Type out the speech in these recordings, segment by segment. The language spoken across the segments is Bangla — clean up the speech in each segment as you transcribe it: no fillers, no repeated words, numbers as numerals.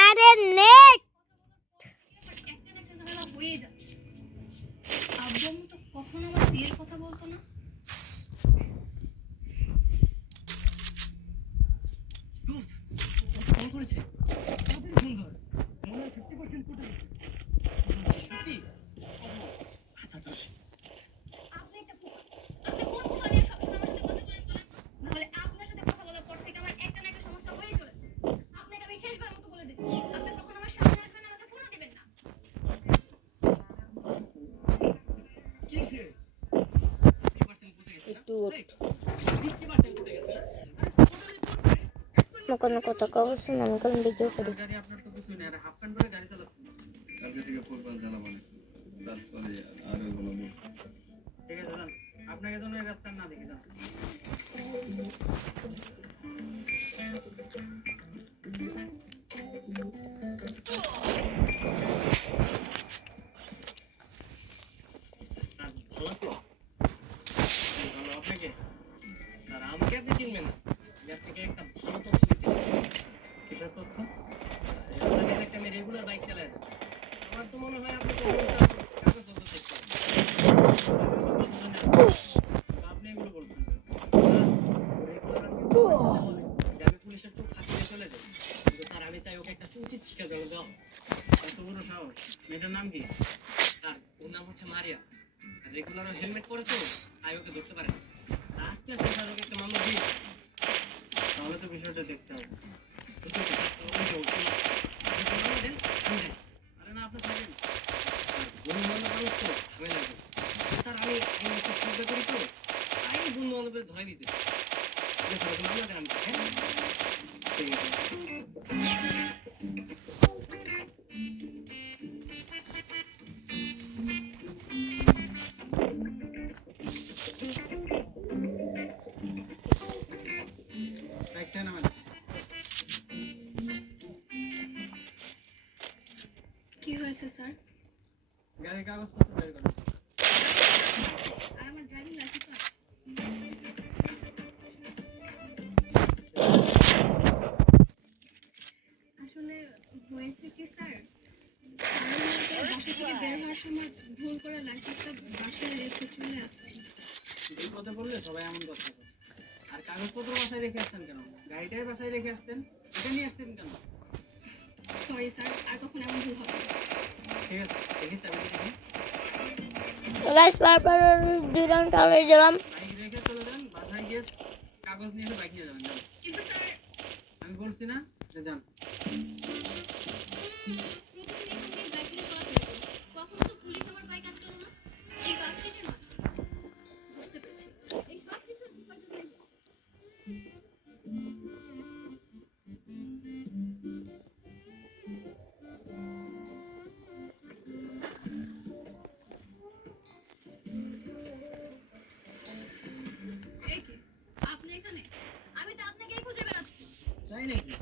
আরে নেট আব্বু তো কখনো আমার বিয়ের কথা বলতো না। ফোন করেছে কোনো কথা বলছেন আমি কোন ভিডিও করি আপনাকে জন্য রাস্তা না দেখে আমাকে আপনি চিনবেন না আপনাকে একটা ভালো তথ্য দিতে এটা তথ্য একটা আমি রেগুলার বাইক চালাই আমার তো মনে হয় আপনি কাগজপত্র দেখতে আপনি এগুলো বলছেন আমি পুলিশের চোখ ফাঁকিয়ে চলে যাই কিন্তু স্যার আমি চাই ওকে একটা উচিত শিক্ষা দেওয়া দাও এত বড় সাহস মেয়েটার নাম কি স্যার ওর নাম হচ্ছে মারিয়া রেগুলার হেলমেট পরে তো তাই ওকে ধরতে পারে আজকে স্যার ওকে একটা মামলা দিই তাহলে তো বিষয়টা দেখতে হবে আরে না আপনি থাকেন বন্ধু বান্ধব মানুষ তো ঝামেলা লাগবে স্যার আমি চিন্তা করি তো তাই বন্ধু বান্ধবের ধরে দিতে মামলা দেন হ্যাঁ ঠিক আছে কি হয়েছে স্যার? গাড়ির কাগজপত্র বের করুন আর আমার ড্রাইভিং লাইসেন্স আসলে হয়েছে কি স্যার বাসা থেকে বের হওয়ার সময় ভুল করে লাইসেন্সটা বাসায় রেখে চলে আসছি। এই কথা বললে সবাই এমন কথা করে আর কাগজপত্র বাসায় রেখে আসতেন কেন গাড়িটাই বাসায় রেখে আসতেন এটা নিয়ে আসতেন কেন সরি স্যার আর কখনো এমন ভুল হবে না। ঠিক আছে দেখি চাবি দেখি গাইস বারবার দিলাম তাহলে দিলাম বাইক রেখে চলে যান বাসায় গিয়ে কাগজ নিয়ে বাইক নিয়ে যাবেন কিন্তু স্যার আমি বলছি না যে যান কখন তো পুলিশ আমার বাইক আটকালো না এই বাস থেকে না বুঝতে পেরেছি এই বাস থেকে বিপর্যয় আপনি এখানে আমি তো আপনাকেই খুঁজে বেড়াচ্ছি তাই নাকি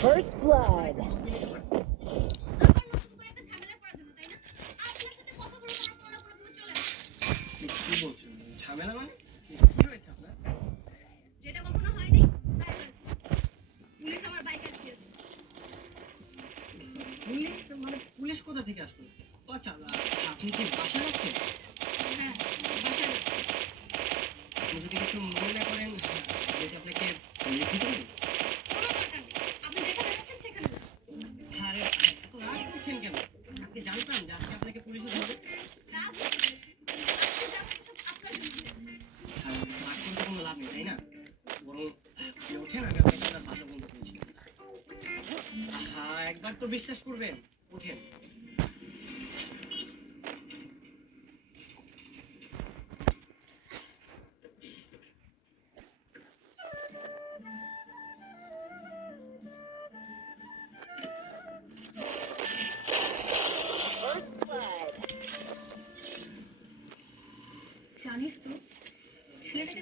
ফার্স্ট ব্লাড আমার নতুন করে একটা ঝামেলা করার জন্য তাই না আপনার সাথে কথা বলে আমার মনে করে চলে আসছে কি বলছেন ঝামেলা মানে কি হয়েছে আপনার যেটা কখনো হয়নি তাই পুলিশ আমার বাইক আটকিয়েছে পুলিশ মানে পুলিশ কোথা থেকে আসলো আচ্ছা আপনি কি বাসায় আছেন হ্যাঁ বাসায় যাচ্ছি আপনি যদি কিছু মনে না করেন যদি আপনাকে লিখে দেবেন কোনো দরকার নেই আপনি যেখানে যাচ্ছেন সেখানে যান আরে এত রাগ করছেন কেন আপনি জানতাম যে আজকে আপনাকে পুলিশে ধরবে রাগ হচ্ছে আপনার জন্য আর রাগ করতে কোনো লাভ নেই তাই না বরং আপনি ওঠেন আমি আপনাকে একটা ভাষা বন্ধ করেছি হ্যাঁ একবার তো বিশ্বাস করবেন ওঠেন ফার্স্ট ব্লাড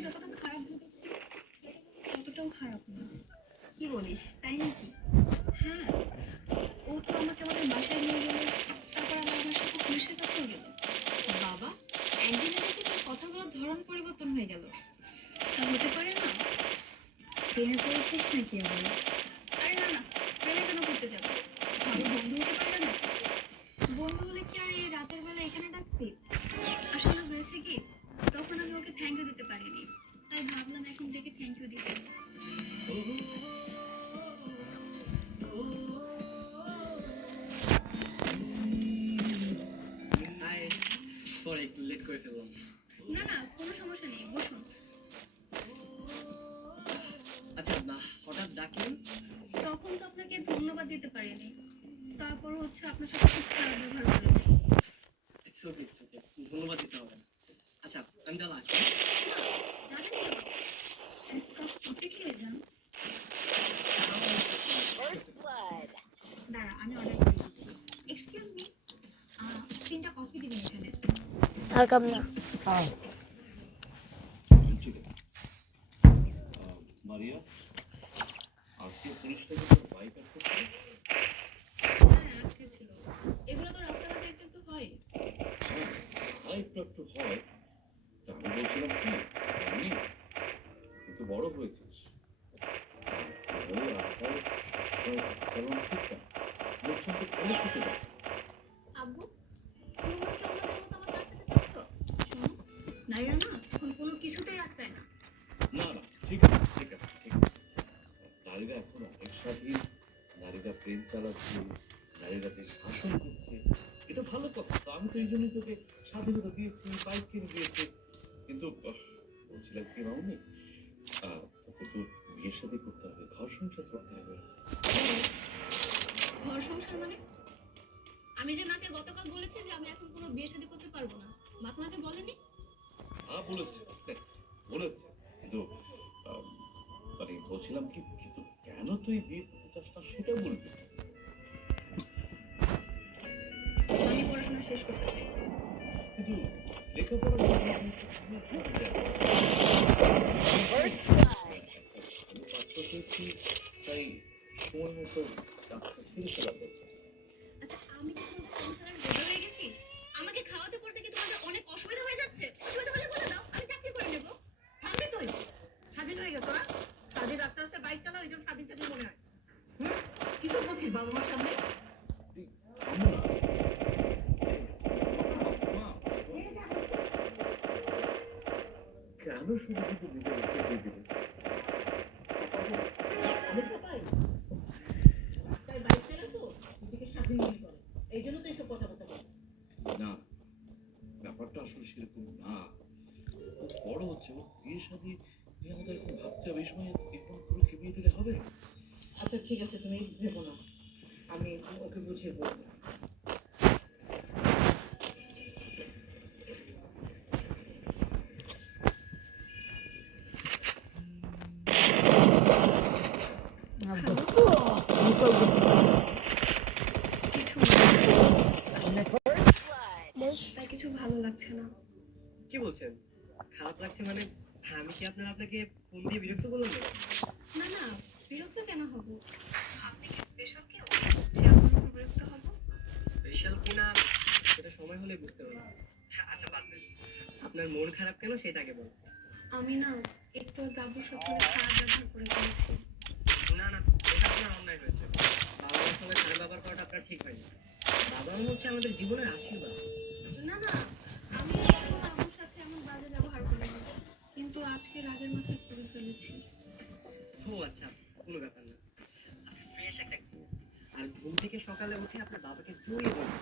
যতটা খারাপ ভেবেছি ততটাও খারাপ না। কি বলিস, তাই নাকি? হ্যাঁ, ও তো আমাকে আমাদের বাসায় নিয়ে গেল, তারপর আমার সাথে পুলিশের কাছেও গেল। বাবা, একদিনে দেখি তোর কথা বলার ধরন পরিবর্তন হয়ে গেল। তা হতে পারে না? প্রেমে পড়েছিস নাকি আবার? আরে না না, প্রেমে কেন করতে যাবো? ভালো বন্ধু হতে পারে না? বন্ধু হলে কি আর এই রাতের বেলা এখানে ডাকতি? আসলে হয়েছে কি, তখন আমি ওকে থ্যাংক ইউ দিতে পারিনি, তাই ভাবলাম এখন ডেকে থ্যাংক ইউ দিতে। হাই, সরি একটু লেট করে ফেললাম। না না, কোনো সমস্যা নেই, বসুন। আচ্ছা হঠাৎ ডাকলেন? তখন তো আপনাকে ধন্যবাদ দিতে পারিনি, তারপর হচ্ছে আপনার সাথে খুব খারাপ ব্যবহার করেছি। It's okay, ধন্যবাদ দিতে হবে না। আচ্ছা আমি তাহলে আসি। জানেন তো, এক কাপ কফি খেয়ে যান। দাঁড়া, আমি অর্ডার করে দিচ্ছি। এক্সকিউজ মি, 3টা কফি দিবেন এখানে। আর কাম না। মারিয়া, আজকে পুলিশটা বাইক আসছে। হ্যাঁ, আজকে ছিল। এগুলো তো রাস্তাঘাটে একটু একটু হয়। একটু একটু হয়। তা আমি বলছিলাম কি, আমি তুই তো বড় হয়েছিস, ওই রাস্তায় চালানো ঠিক না, লোকজন তো ফলো করতে পারে। আব্বু, তুমি কি অন্যদের মতো আমাকে আটকাতে চাচ্ছ? শোনো, নারীরা না এখন কোনো কিছুতেই আটকায় না। না না, ঠিক আছে ঠিক আছে ঠিক আছে। নারীরা এখন অনেক স্বাধীন, নারীরা প্রেম চালাচ্ছে, নারীরা বেশ শাসন করছে, এটা ভালো কথা। তো আমি তো এই জন্যই তোকে স্বাধীনতা দিয়েছি, বাইক কিনে দিয়েছি। কিন্তু বলছিলাম কি মামনি, তোকে তো বিয়ের সাথে করতে হবে, ঘর সংসার করতে হবে। ঘর সংসার মানে? আমি যে মাকে গতকাল বলেছি যে আমি এখন কোনো বিয়ে শাদী করতে পারবো না, মা তোমাকে বলেনি? বলেছে বলেছে, কিন্তু আহ, মানে বলছিলাম কি, কিন্তু কেন তুই বিয়ে করতে চাস না সেটা বলবি। আমি পড়াশোনা শেষ করতে চাই। কিন্তু লেখাপড়া ভালো পাত্র পেয়েছি, তাই সময় মতো কাজটা শেষ করা হচ্ছে। আচ্ছা, আমি কি কোনো সংসারের বোঝা হয়ে গেছি? আমাকে খাওয়াতে পড়তে কি তোমাদের অনেক অসুবিধা হয়ে যাচ্ছে? অসুবিধা হলে বলে দাও, আমি চাকরি করে নেব। থামবি তুই? স্বাধীন হয়ে গেছো না? স্বাধীন আস্তে আস্তে বাইক চালাও, এই জন্য স্বাধীন স্বাধীন মনে হয়। কি তো বলছিস বাবা মার সামনে? আমরা কেন শুধু শুধু নিজের উত্তর দিয়ে দিলে? আমি চাপাই। তাই বাইক চালা তো নিজেকে স্বাধীন মনে করে, এই জন্য তো এইসব কথাবার্তা বলে। না, ব্যাপারটা আসলে সেরকম না। ও বড় হচ্ছে, ও বিয়ে শাদী নিয়ে আমাদের এখন ভাবতে হবে। এই সময় এরকম করে বিয়ে দিলে হবে? আচ্ছা ঠিক আছে, তুমি ভেবো না, আমি ওকে বুঝিয়ে বলবো। কিছু তাই কিছু ভালো লাগছে না। কি বলছেন? খারাপ লাগছে মানে? আমি কি আপনাকে ফোন দিয়ে বিরক্ত করলাম না? না না, বিরক্ত কেন হব? আপনি কি স্পেশাল কেউ যে আপনার উপর বিরক্ত হব? স্পেশাল কিনা সেটা সময় হলে বুঝতে পারবো। আচ্ছা বাদ দেন, আপনার মন খারাপ কেন সেটা আগে বলুন। আমি না একটু গাবুর সাথে খারাপ ব্যবহার করে ফেলেছি। না না, এটা আপনার অন্যায় হয়েছে। বাবা মার সঙ্গে খারাপ ব্যবহার করাটা আপনার ঠিক হয়নি। বাবা মা হচ্ছে আমাদের জীবনের আশীর্বাদ। না না, আমি এখন আব্বুর সাথে এমন বাজে ব্যবহার করিনি, কিন্তু আজকে রাগের মাথায় করে ফেলেছি। ও আচ্ছা, কোনো ব্যাপার না। আপনি ফ্রেশ একটা আর ঘুম থেকে সকালে উঠে আপনার বাবাকে জড়িয়ে বলবেন,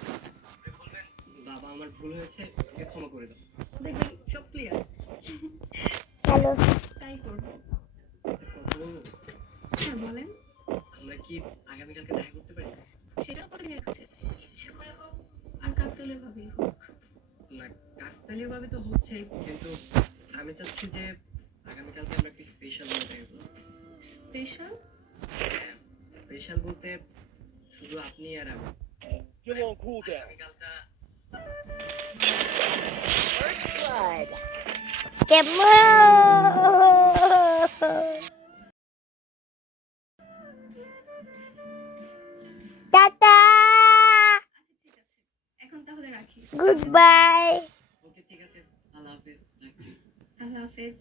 বলবেন বাবা আমার ভুল হয়েছে, আমাকে ক্ষমা করে দাও। দেখবি সব ক্লিয়ার। হ্যালো। তাই করবো। কথা বলবো? হ্যাঁ বলেন। আমরা কি আগামীকালকে দেখা করতে পারি? সেটাও প্রতিদিনের কাছে, ইচ্ছে করে হোক আর কাকতালীয় ভাবেই হোক। না, কাকতালীয় ভাবে তো হচ্ছেই, কিন্তু আমি চাচ্ছি যে আগামীকালকে আমরা একটু স্পেশাল ভাবে দেখা করবো। স্পেশাল? স্পেশাল বলতে শুধু আপনি আর আমি। আগামীকালটা টাটা, আচ্ছা ঠিক আছে, এখন তাহলে রাখি। Good bye. ওকে ঠিক আছে, আল্লাহ হাফেজ, রাখছি। আল্লাহ হাফেজ।